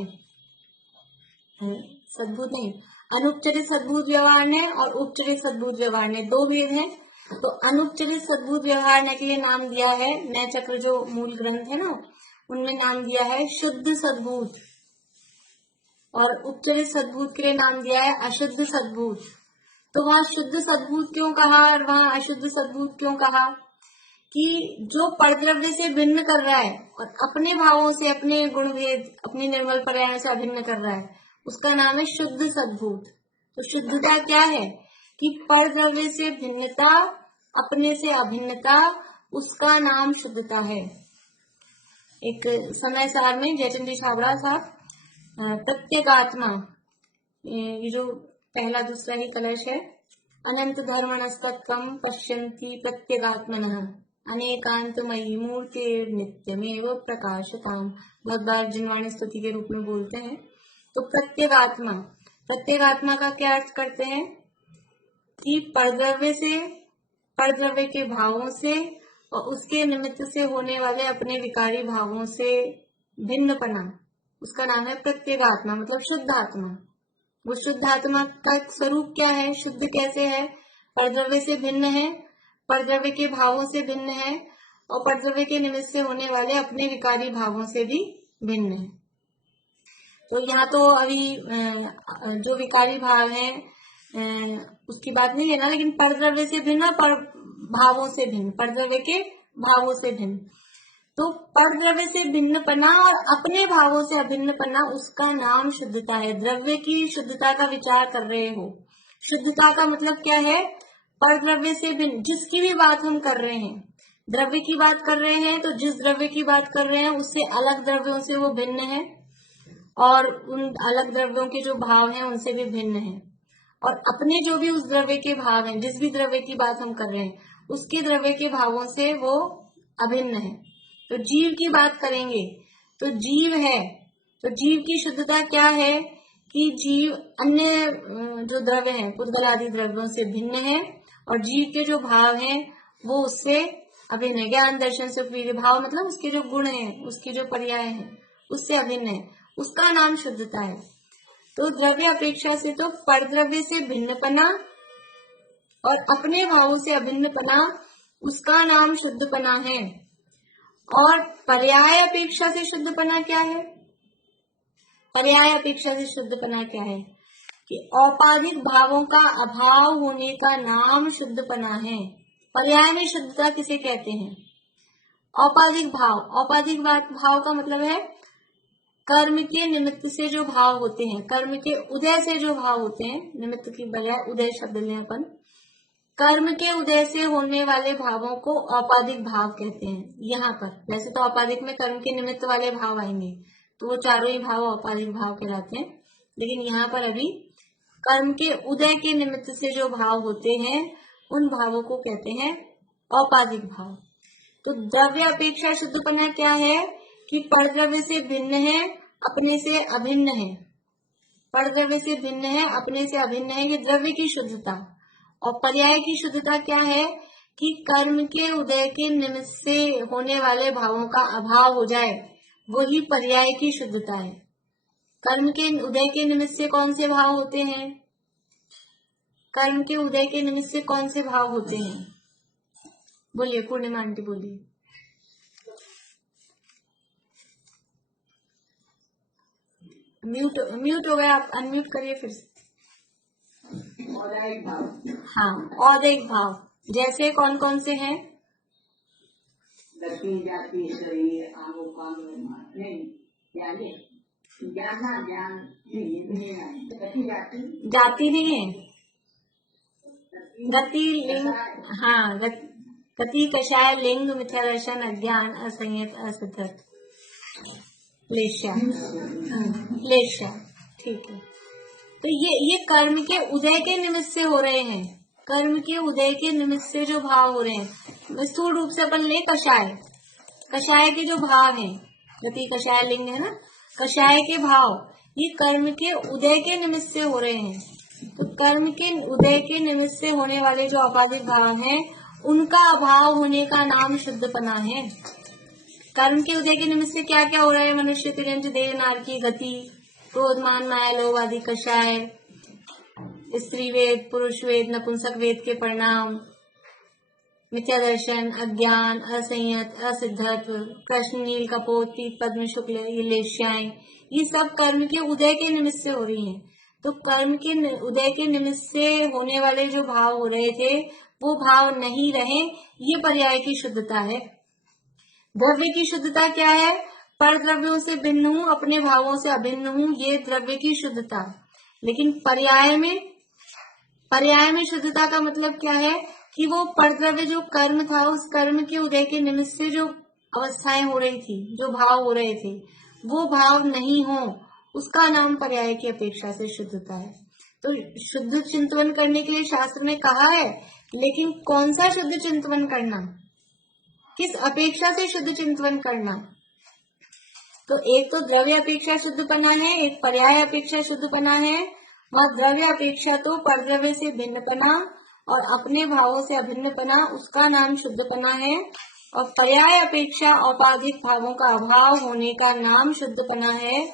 सद्भूत नहीं, अनुपचरित सद्भूत व्यवहार ने और उपचरित सद्भूत व्यवहार ने दो भेद हैं। तो अनुपचरित सद्भूत व्यवहार ने के लिए नाम दिया है, नए चक्र जो मूल ग्रंथ है ना, उनमें नाम दिया है शुद्ध सद्भूत, और उपचरित सद्भूत के लिए नाम दिया है अशुद्ध सद्भूत। तो वहां शुद्ध सद्भूत क्यों कहा और वहां अशुद्ध सद्भूत क्यों कहा? कि जो परद्रव्य से भिन्न कर रहा है और अपने भावों से, अपने गुण भेद, अपनी निर्मल पर्याय से अभिन्न कर रहा है, उसका नाम है शुद्ध सद्भूत। तो शुद्धता क्या है? कि परद्रव्य से भिन्नता, अपने से अभिन्नता, उसका नाम शुद्धता है। एक समय सार में जयचंद्री छाबड़ा साहब प्रत्येगात्मा, ये जो पहला दूसरा ही कलश है, अनंत धर्मणस्तत्वं पश्यन्ति प्रत्येगात्मनः अनेकांतमयी मूर्ति नित्यमेव प्रकाशताम्, बहुत बार जिनवाणी स्तुति के रूप में बोलते हैं। तो प्रत्येगात्मा, प्रत्येगात्मा का क्या अर्थ करते हैं? कि परद्रव्य से, परद्रव्य के भावों से और उसके निमित्त से होने वाले अपने विकारी भावों से भिन्नपना, उसका नाम है प्रत्येगात्मा, मतलब शुद्ध आत्मा। वो शुद्ध आत्मा का स्वरूप क्या है? शुद्ध कैसे है? परद्रव्य से भिन्न है, परद्रव्य के भावों से भिन्न है और परद्रव्य के निमित्त से होने वाले अपने विकारी भावों से भी भिन्न है। तो यहाँ तो अभी जो विकारी भाव है उसकी बात नहीं लेना, लेकिन परद्रव्य से भिन्न, पर भावों से भिन्न, परद्रव्य के भावों से भिन्न। तो परद्रव्य से भिन्नपना और अपने भावों से अभिन्नपना, उसका नाम शुद्धता है। द्रव्य की शुद्धता का विचार कर रहे हो, शुद्धता का मतलब क्या है? परद्रव्य से भिन्न, जिसकी भी बात हम कर रहे हैं, द्रव्य की बात कर रहे हैं, तो जिस द्रव्य की बात कर रहे हैं उससे अलग द्रव्यों से वो भिन्न है और उन अलग द्रव्यों के जो भाव हैं उनसे भी भिन्न है, और अपने जो भी उस द्रव्य के भाव हैं, जिस भी द्रव्य की बात हम कर रहे हैं, उसके द्रव्य के भावों से वो अभिन्न है। तो जीव की बात करेंगे तो जीव है, तो जीव की शुद्धता क्या है? कि जीव अन्य जो द्रव्य हैं, पुद्गल आदि द्रव्यों से भिन्न है और जीव के जो भाव हैं वो उससे अभिन्न है। ज्ञान दर्शन से प्रिय भाव मतलब उसके जो गुण हैं, उसके जो पर्याय हैं, उससे अभिन्न है, उसका नाम शुद्धता है। तो द्रव्य अपेक्षा से तो परद्रव्य से भिन्नपना और अपने भावों से अभिन्नपना, उसका नाम शुद्धपना है। और पर्याय अपेक्षा से शुद्धपना क्या है? पर्याय अपेक्षा से शुद्धपना क्या है? कि औपाधिक भावों का अभाव होने का नाम शुद्धपना है। पर्याय में शुद्धता किसे कहते हैं? औपाधिक भाव। औपाधिक भाव का मतलब है कर्म के निमित्त से जो भाव होते हैं, कर्म के उदय से जो भाव होते हैं, निमित्त की बजाय उदय शब्द लें अपन, कर्म के उदय से होने वाले भावों को औपाधिक भाव कहते हैं। यहाँ पर वैसे तो औपाधिक में कर्म के निमित्त वाले भाव आएंगे, तो वो चारों ही भाव औपाधिक भाव कहलाते हैं, लेकिन यहाँ पर अभी कर्म के उदय के निमित्त से जो भाव होते हैं उन भावों को कहते हैं औपाधिक भाव। तो द्रव्य अपेक्षा शुद्धपना क्या है? कि परद्रव्य से भिन्न है, अपने से अभिन्न है। परद्रव्य से भिन्न है, अपने से अभिन्न है, ये द्रव्य की शुद्धता। और पर्याय की शुद्धता क्या है? कि कर्म के उदय के निमित्त से होने वाले भावों का अभाव हो जाए, वही पर्याय की शुद्धता है। कर्म के उदय के निमित्त से कौन से भाव होते हैं? कर्म के उदय के निमित्त से कौन से भाव होते हैं? बोलिए, पूर्णिमा आंटी बोलिए। म्यूट हो गया, आप अनम्यूट करिए फिर से। हाँ, औदैहिक भाव जैसे कौन कौन से हैं? जाति नहीं है, गति, लिंग। हाँ, गति, कषाय, लिंग, मिथ्या दर्शन, अज्ञान, असंयत, असतत, क्लेशा, क्लेशा। ठीक है। तो ये कर्म के उदय के निमित्त से हो रहे हैं। कर्म के उदय के निमित्त से जो भाव हो रहे हैं, स्थूल रूप से अपन ले कषाय, कषाय के जो भाव हैं, गति, कषाय, लिंग है ना, कषाय के भाव ये कर्म के उदय के निमित्त से हो रहे हैं। तो कर्म के उदय के निमित्त से होने वाले जो औपाधिक भाव हैं उनका अभाव होने का नाम शुद्धपना है। कर्म के उदय के निमित्त से क्या क्या हो रहा है? मनुष्य, तिरंज, देव, नार की गति, क्रोध, मान, माया, लोभ आदि कषाय, स्त्री वेद, पुरुष वेद, नपुंसक वेद के परिणाम, मिथ्या दर्शन, अज्ञान, असंयत, असिद्धत्व, कृष्ण, नील, कपोत, पीत, पद्म, शुक्ल, ये लेश्याएं, ये सब कर्म के उदय के निमित्त से हो रही हैं। तो कर्म के उदय के निमित्त से होने वाले जो भाव हो रहे थे वो भाव नहीं रहे, ये पर्याय की शुद्धता है। द्रव्य की शुद्धता क्या है? पर द्रव्यों से भिन्न हूं, अपने भावों से अभिन्न हूं, ये द्रव्य की शुद्धता। लेकिन पर्याय में शुद्धता का मतलब क्या है? कि वो परद्रव्य जो कर्म था, उस कर्म के उदय के निमित्त से जो अवस्थाएं हो रही थी, जो भाव हो रहे थे, वो भाव नहीं हो, उसका नाम पर्याय की अपेक्षा से शुद्धता है। तो शुद्ध चिंतन करने के लिए शास्त्र ने कहा है, लेकिन कौन सा शुद्ध चिंतन करना, किस अपेक्षा से शुद्ध चिंतन करना? तो एक तो द्रव्य अपेक्षा शुद्धपना है, एक पर्याय अपेक्षा शुद्धपना है। वह द्रव्य अपेक्षा तो परद्रव्य से भिन्नपना और अपने भावों से अभिन्नपना, उसका नाम शुद्धपना है। और पर्याय अपेक्षा औपाधिक भावों का अभाव होने का नाम शुद्धपना है।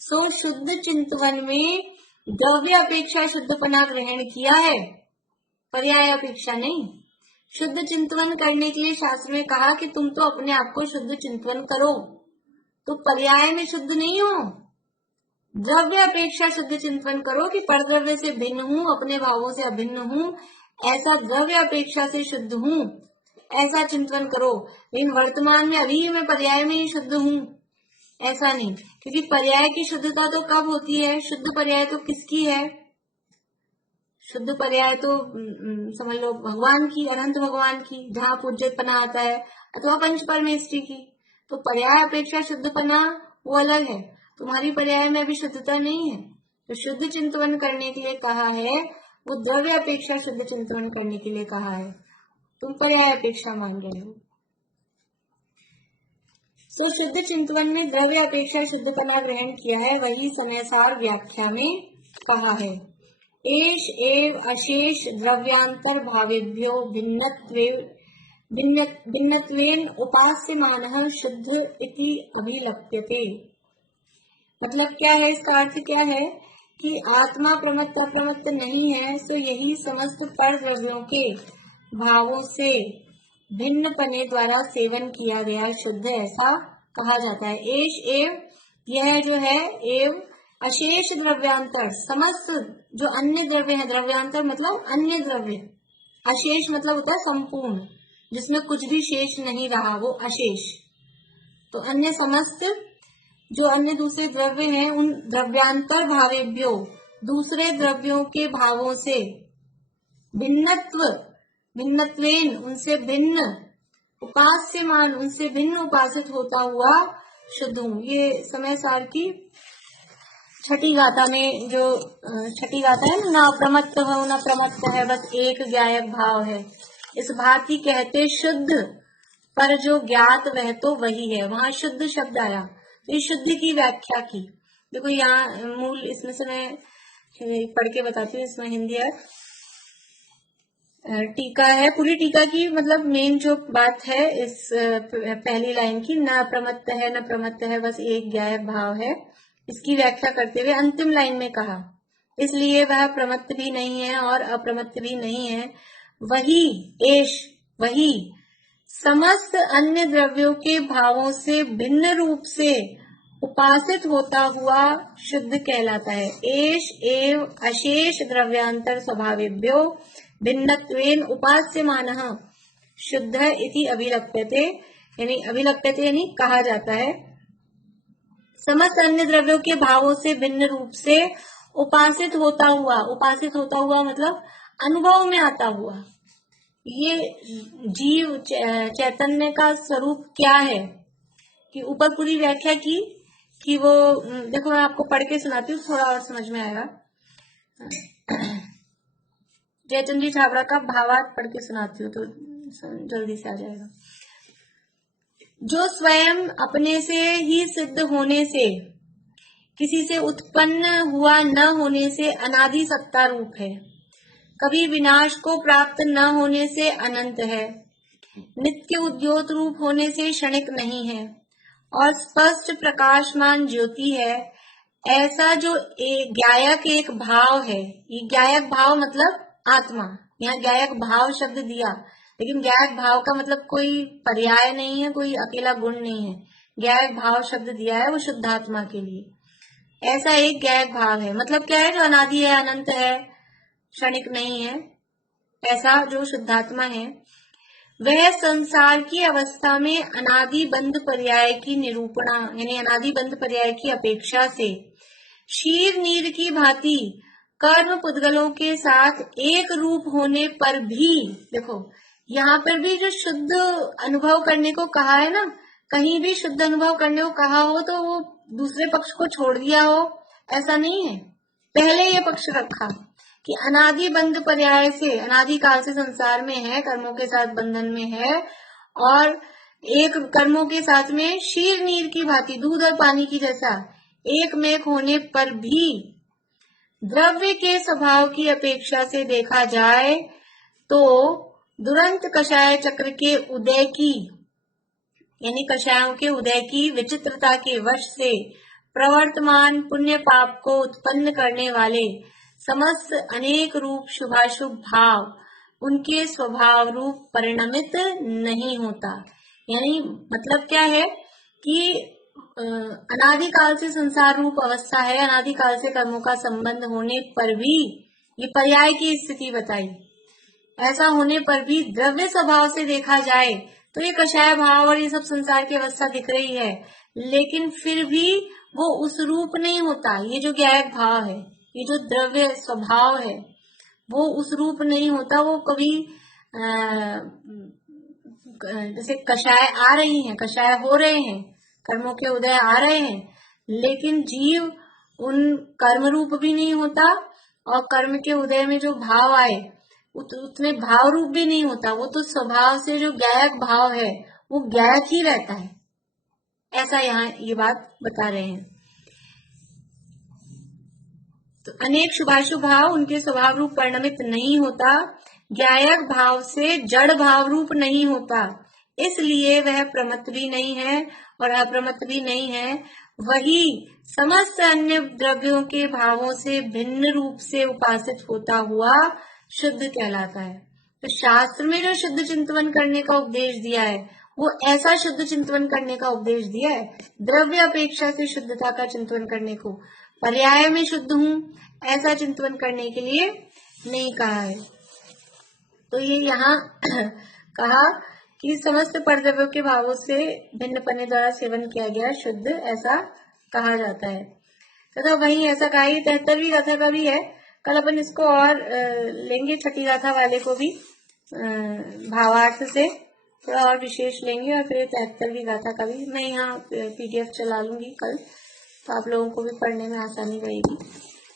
सो शुद्ध चिंतन में द्रव्य अपेक्षा शुद्धपना ग्रहण किया है, पर्याय अपेक्षा नहीं। शुद्ध चिंतन करने के लिए शास्त्र में कहा कि तुम तो अपने आप को शुद्ध चिंतन करो, तो पर्याय में शुद्ध नहीं हो, द्रव्य अपेक्षा शुद्ध चिंतन करो कि परद्रव्य से भिन्न हूं, अपने भावों से अभिन्न हूं, ऐसा द्रव्य अपेक्षा से शुद्ध हूं, ऐसा चिंतन करो। लेकिन वर्तमान में अभी मैं पर्याय में ही शुद्ध हूं, ऐसा नहीं। क्योंकि पर्याय की शुद्धता तो कब होती है? शुद्ध पर्याय तो किसकी है? शुद्ध पर्याय तो समझ लो भगवान की, अनंत भगवान की, जहाँ पूज्यपना आता है, अथवा पंच परमेष्टि की। तो पर्याय अपेक्षा शुद्धपना वो अलग है, तुम्हारी पर्याय में अभी शुद्धता नहीं है। तो शुद्ध चिंतन करने के लिए कहा है, वो द्रव्य अपेक्षा शुद्ध चिंतन करने के लिए कहा है, तुम पर्याय अपेक्षा मान रहे हो। सो शुद्ध चिंतन में द्रव्य अपेक्षा शुद्धपना ग्रहण किया है, वही सनयसार व्याख्या में कहा है। एष एव अशेष द्रव्यांतर भावेभ्यो भिन्नत्वेन उपास्यमानः शुद्ध इति अभिलप्यते। मतलब क्या है? इसका अर्थ क्या है कि आत्मा प्रमत्त अप्रमत्त नहीं है, सो यही समस्त पर द्रव्यों के भावों से भिन्न पने द्वारा सेवन किया गया शुद्ध, ऐसा कहा जाता है। एष एव, यह जो है, एव अशेष द्रव्यांतर, समस्त जो अन्य द्रव्य है, द्रव्यांतर मतलब अन्य द्रव्य, अशेष मतलब होता है संपूर्ण, जिसमें कुछ भी शेष नहीं रहा, वो अशेष। तो अन्य समस्त जो अन्य दूसरे द्रव्य हैं, उन द्रव्यांतर भावेभ्यो, दूसरे द्रव्यों के भावों से, भिन्नत्वेन उनसे भिन्न, उपास्यमान उनसे भिन्न उपासित होता हुआ शुद्ध हूँ। ये समय सार की छठी गाथा में जो छठी गाथा है ना, प्रमत्त हो न प्रमत्त है, बस एक ज्ञायक भाव है, इस भाव की कहते शुद्ध, पर जो ज्ञात वह तो वही है, वहां शुद्ध शब्द आया। तो ये शुद्ध की व्याख्या की। देखो यहाँ मूल, इसमें से मैं पढ़ के बताती हूँ, इसमें हिंदी है, टीका है, पूरी टीका की मतलब मेन जो बात है इस पहली लाइन की, न प्रमत्त है न प्रमत्त है, बस एक ज्ञायक भाव है, इसकी व्याख्या करते हुए अंतिम लाइन में कहा, इसलिए वह प्रमत्त भी नहीं है और अप्रमत्त भी नहीं है, वही एष, वही समस्त अन्य द्रव्यों के भावों से भिन्न रूप से उपासित होता हुआ शुद्ध कहलाता है। एष एव अशेष द्रव्यांतर स्वभावेभ्यो भिन्नत्वेन उपास्यमानः शुद्ध इति अभिलप्यते, यानी कहा जाता है। समस्त अन्य द्रव्यों के भावों से भिन्न रूप से उपासित होता हुआ मतलब अनुभव में आता हुआ। ये जीव चैतन्य का स्वरूप क्या है कि ऊपर पूरी व्याख्या की कि वो, देखो मैं आपको पढ़ के सुनाती हूँ, थोड़ा और समझ में आएगा। जयचंद जी छाबड़ा का भावार्थ पढ़ के सुनाती हूँ तो जल्दी से आ जाएगा। जो स्वयं अपने से ही सिद्ध होने से, किसी से उत्पन्न हुआ न होने से अनादि सत्ता रूप है, कभी विनाश को प्राप्त न होने से अनंत है, नित्य उद्योत रूप होने से क्षणिक नहीं है और स्पष्ट प्रकाशमान ज्योति है। ऐसा जो ज्ञायक एक भाव है, ये ज्ञायक भाव मतलब आत्मा, यहाँ ज्ञायक भाव शब्द दिया, लेकिन ज्ञायक भाव का मतलब कोई पर्याय नहीं है, कोई अकेला गुण नहीं है। ज्ञायक भाव शब्द दिया है वो शुद्धात्मा के लिए। ऐसा एक ज्ञायक भाव है, मतलब क्या है, जो अनादि है, अनंत है, क्षणिक नहीं है, ऐसा जो शुद्धात्मा है वह संसार की अवस्था में अनादि बंध पर्याय की निरूपणा यानी अनादि बंध पर्याय की अपेक्षा से क्षीर नीर की भांति कर्म पुद्गलों के साथ एक रूप होने पर भी, देखो यहाँ पर भी जो शुद्ध अनुभव करने को कहा है ना, कहीं भी शुद्ध अनुभव करने को कहा हो तो वो दूसरे पक्ष को छोड़ दिया हो, ऐसा नहीं है। पहले ये पक्ष रखा कि अनादि बंध पर्याय से, अनादि काल से संसार में है, कर्मों के साथ बंधन में है, और एक कर्मों के साथ में क्षीर नीर की भांति, दूध और पानी की जैसा एक मेक होने पर भी द्रव्य के स्वभाव की अपेक्षा से देखा जाए तो दुरंत कषाय चक्र के उदय की यानी कषायों के उदय की विचित्रता के वश से प्रवर्तमान पुण्य पाप को उत्पन्न करने वाले समस्त अनेक रूप शुभाशुभ भाव उनके स्वभाव रूप परिणमित नहीं होता। यानी मतलब क्या है कि अनादिकाल से संसार रूप अवस्था है, अनादिकाल से कर्मों का संबंध होने पर भी, ये पर्याय की स्थिति बताई, ऐसा होने पर भी द्रव्य स्वभाव से देखा जाए तो ये कषाय भाव और ये सब संसार की अवस्था दिख रही है, लेकिन फिर भी वो उस रूप नहीं होता। ये जो ज्ञायक भाव है, ये जो द्रव्य स्वभाव है, वो उस रूप नहीं होता। वो कभी जैसे कषाय आ रही हैं, कषाय हो रहे हैं, कर्मों के उदय आ रहे हैं, लेकिन जीव उन कर्म रूप भी नहीं होता और कर्म के उदय में जो भाव आए उतने भाव रूप भी नहीं होता। वो तो स्वभाव से जो ज्ञायक भाव है वो ज्ञायक ही रहता है, ऐसा यहाँ ये बात बता रहे हैं। तो अनेक शुभाशुभ भाव उनके स्वभाव रूप परिणमित नहीं होता, ज्ञायक भाव से जड़ भाव रूप नहीं होता, इसलिए वह प्रमत्त भी नहीं है और अप्रमत्त भी नहीं है। वही समस्त अन्य द्रव्यों के भावों से भिन्न रूप से उपासित होता हुआ शुद्ध कहलाता है। तो शास्त्र में जो शुद्ध चिंतन करने का उपदेश दिया है वो ऐसा शुद्ध चिंतन करने का उपदेश दिया है, द्रव्य अपेक्षा से शुद्धता का चिंतन करने को, पर्याय में शुद्ध हूँ ऐसा चिंतन करने के लिए नहीं कहा है। तो ये यहाँ कहा कि समस्त परद्रव्यों के भावों से भिन्न पन्ने द्वारा सेवन किया गया शुद्ध, ऐसा कहा जाता है। तथा वहीं ऐसा कहा, 73वीं गाथा का भी है, कल अपन इसको और लेंगे, छठी गाथा वाले को भी भावार्थ से थोड़ा और विशेष लेंगे, और फिर 73वीं गाथा का भी मैं यहाँ PDF चला लूंगी कल, तो आप लोगों को भी पढ़ने में आसानी रहेगी।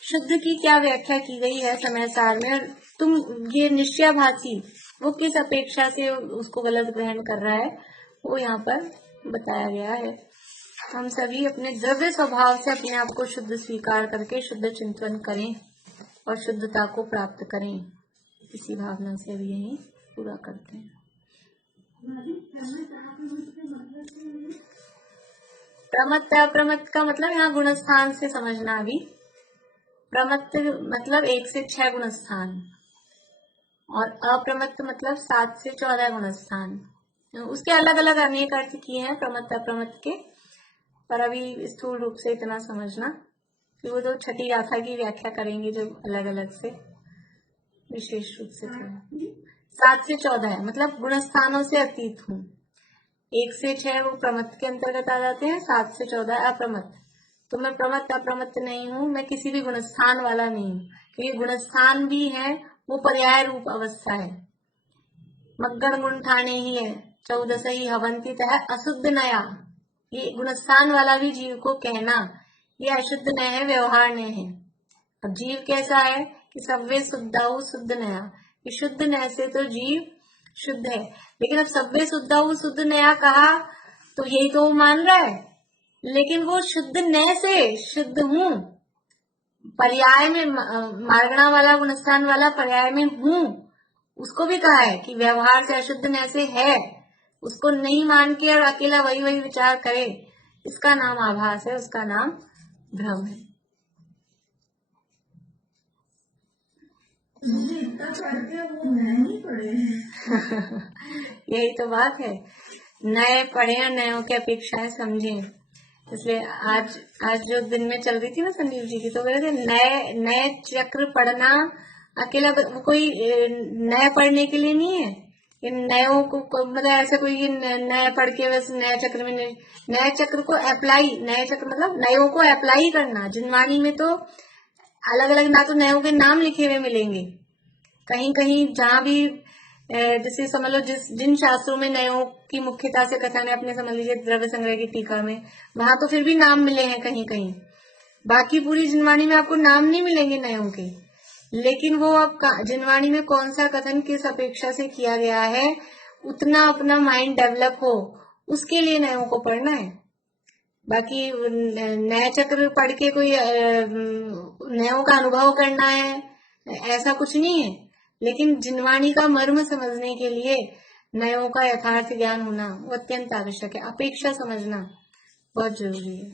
शुद्ध की क्या व्याख्या की गई है समय सार में, तुम ये निश्चयाभासी वो किस अपेक्षा से उसको गलत ग्रहण कर रहा है वो यहाँ पर बताया गया है। हम सभी अपने द्रव्य स्वभाव से अपने आप को शुद्ध स्वीकार करके शुद्ध चिंतन करें और शुद्धता को प्राप्त करें, इसी भावना से भी यही पूरा करते हैं। प्रमत्त अप्रमत्त का मतलब यहाँ गुणस्थान से समझना। अभी प्रमत्त मतलब 1 से 6 गुणस्थान और अप्रमत्त मतलब 7 से 14 गुणस्थान। उसके अलग अलग अनेक अर्थ किए हैं प्रमत्त अप्रमत्त के, पर अभी स्थूल रूप से इतना समझना कि वो तो छठी गाथा की व्याख्या करेंगे जो अलग अलग से विशेष रूप से। 7 से 14 है मतलब गुणस्थानों से अतीत हूँ। 1 से 6 वो प्रमत्त के अंतर्गत आ जाते हैं, 7 से 14 अप्रमत्त। तो मैं प्रमत्त अप्रमत्त नहीं हूँ, मैं किसी भी गुणस्थान वाला नहीं हूँ, क्योंकि गुणस्थान भी है वो पर्याय रूप अवस्था है। मग्गण गुण ठाणे ही है 14 ही हवंती तह अशुद्ध नया, ये गुणस्थान वाला भी जीव को कहना ये अशुद्ध न है, व्यवहार न है। अब जीव कैसा है कि सव्वे शुद्धाऊ शुद्ध नया, कि शुद्ध न से तो जीव शुद्ध है, लेकिन अब सव्वे शुद्धाऊ शुद्ध नया कहा तो यही तो वो मान रहा है, लेकिन वो शुद्ध न से शुद्ध हूँ पर्याय में मार्गणा वाला गुणस्थान वाला पर्याय में हूँ, उसको भी कहा है कि व्यवहार से अशुद्ध न से है, उसको नहीं मान के और अकेला वही वही विचार करे, इसका नाम आभास है, उसका नाम भ्रम है। यही तो बात है, नए पढ़े और नयों की अपेक्षाएं समझे। इसलिए आज जो दिन में चल रही थी ना संदीप जी की, तो बोले थे नए नए चक्र पढ़ना अकेला कोई नए पढ़ने के लिए नहीं है। इन नयों को मतलब ऐसे कोई नया पढ़ के बस नया चक्र में नए चक्र को अप्लाई, नए चक्र मतलब नयों को अप्लाई करना। जिनवाणी में तो अलग अलग ना तो नयों के नाम लिखे हुए मिलेंगे, कहीं कहीं जहाँ भी जैसे समझ लो जिन शास्त्रों में नयों की मुख्यता से कथन है, अपने समझ लीजिए द्रव्य संग्रह की टीका में, वहां तो फिर भी नाम मिले हैं कहीं कहीं। बाकी पूरी जिनवाणी में आपको नाम नहीं मिलेंगे नयों के, लेकिन वो अब जिनवाणी में कौन सा कथन किस अपेक्षा से किया गया है, उतना अपना माइंड डेवलप हो, उसके लिए नयों को पढ़ना है। बाकी नया चक्र पढ़ के कोई नयों का अनुभव करना है, ऐसा कुछ नहीं है। लेकिन जिनवाणी का मर्म समझने के लिए नयों का यथार्थ ज्ञान होना वो अत्यंत आवश्यक है। अपेक्षा समझना बहुत जरूरी है।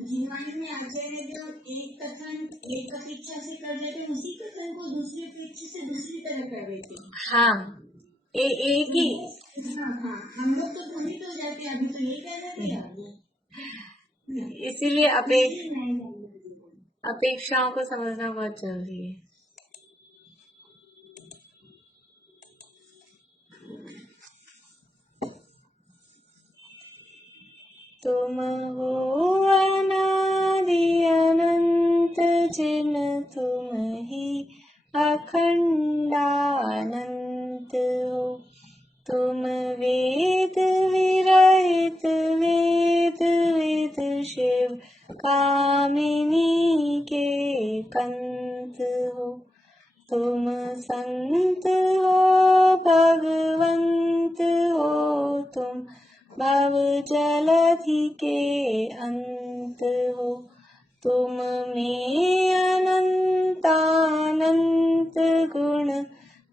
जिनवाणी में आचार्य जो एक कथन एक अपेक्षा से कर लेते, उसी कथन को दूसरी अपेक्षा से दूसरी तरह कर देते। हाँ, एक ही। हाँ, हम लोग तो भ्रमित हो जाते हैं, अभी तो ये कह रहे थे। इसीलिए अपेक्षाओं को समझना बहुत जरूरी है। तुम हो अनादि अनंत जिन तुम ही अखंडानंत हो। तुम वेद विरहित वेद वेद शिव कामिनी के कंत हो। तुम संत हो भगवंत हो, तुम भव जलधि के अंत हो। तुम में अनंतानंत गुण,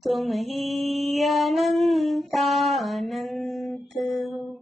तुम ही अनंतानंत हो।